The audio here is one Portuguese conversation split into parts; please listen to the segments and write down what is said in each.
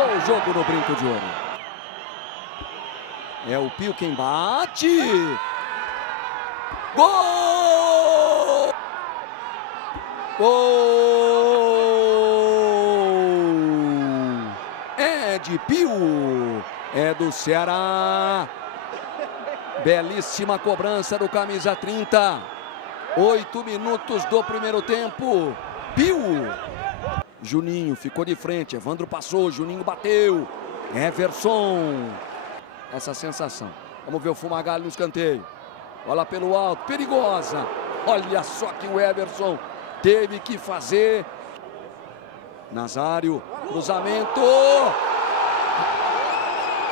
começou o jogo no Brinco de Ouro. É o Pio quem bate. Gol! Gol! É de Pio. É do Ceará. Belíssima cobrança do camisa 30. 8 minutos do primeiro tempo. Pio. Juninho ficou de frente. Evandro passou. Juninho bateu. Everson. Essa sensação. Vamos ver o Fumagalli no escanteio. Bola pelo alto. Perigosa. Olha só que o Everson teve que fazer. Nazário. Cruzamento.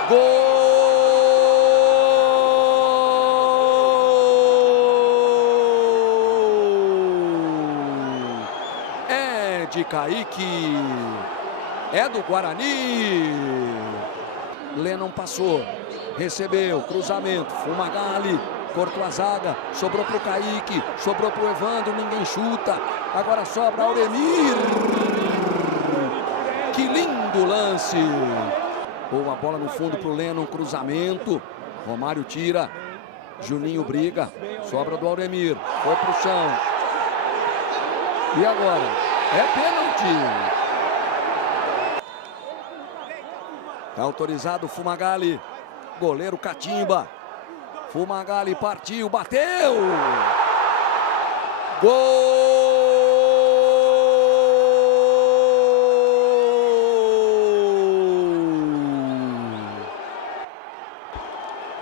Gol! De Kaique, é do Guarani. Lennon passou, recebeu, cruzamento, Fumagalli, cortou a zaga, sobrou pro Kaique, sobrou pro Evandro, ninguém chuta, agora sobra Auremir. Que lindo lance. Boa bola no fundo pro Lennon, cruzamento, Romário tira, Juninho briga, sobra do Auremir, foi pro chão. E agora? É pênalti. Tá autorizado o Fumagalli. Goleiro Catimba. Fumagalli partiu, bateu. Gol!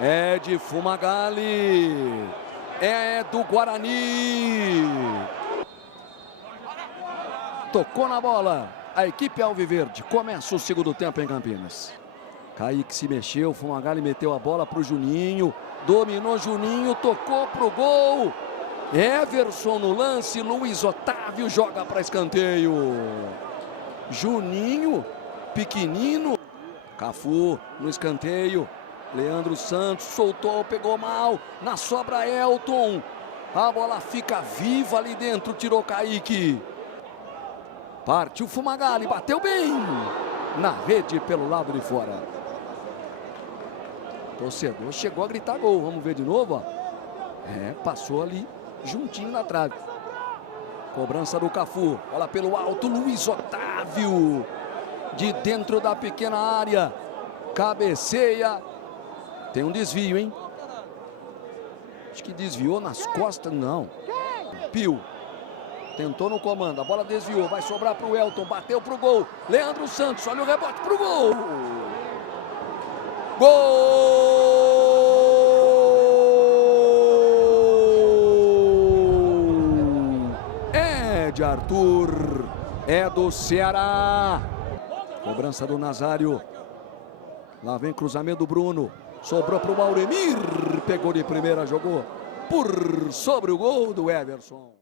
É de Fumagalli. É do Guarani. Tocou na bola, a equipe alviverde começa o segundo tempo em Campinas. Kaique se mexeu, Fumagalli meteu a bola para o Juninho, dominou Juninho, tocou para o gol. Everson no lance, Luiz Otávio joga para escanteio. Juninho, pequenino, Cafu no escanteio. Leandro Santos soltou, pegou mal, na sobra Elton. A bola fica viva ali dentro, tirou Kaique. Partiu Fumagalli, bateu bem na rede pelo lado de fora. Torcedor chegou a gritar gol. Vamos ver de novo, ó. Passou ali juntinho na trave. Cobrança do Cafu. Bola pelo alto, Luiz Otávio. De dentro da pequena área. Cabeceia. Tem um desvio, hein? Acho que desviou nas costas, não. Pio. Tentou no comando, a bola desviou, vai sobrar para o Elton, bateu para o gol. Leandro Santos, olha o rebote para o gol. Gol! É de Arthur, é do Ceará. Cobrança do Nazário. Lá vem cruzamento do Bruno. Sobrou para o Auremir, pegou de primeira, jogou por sobre o gol do Everson.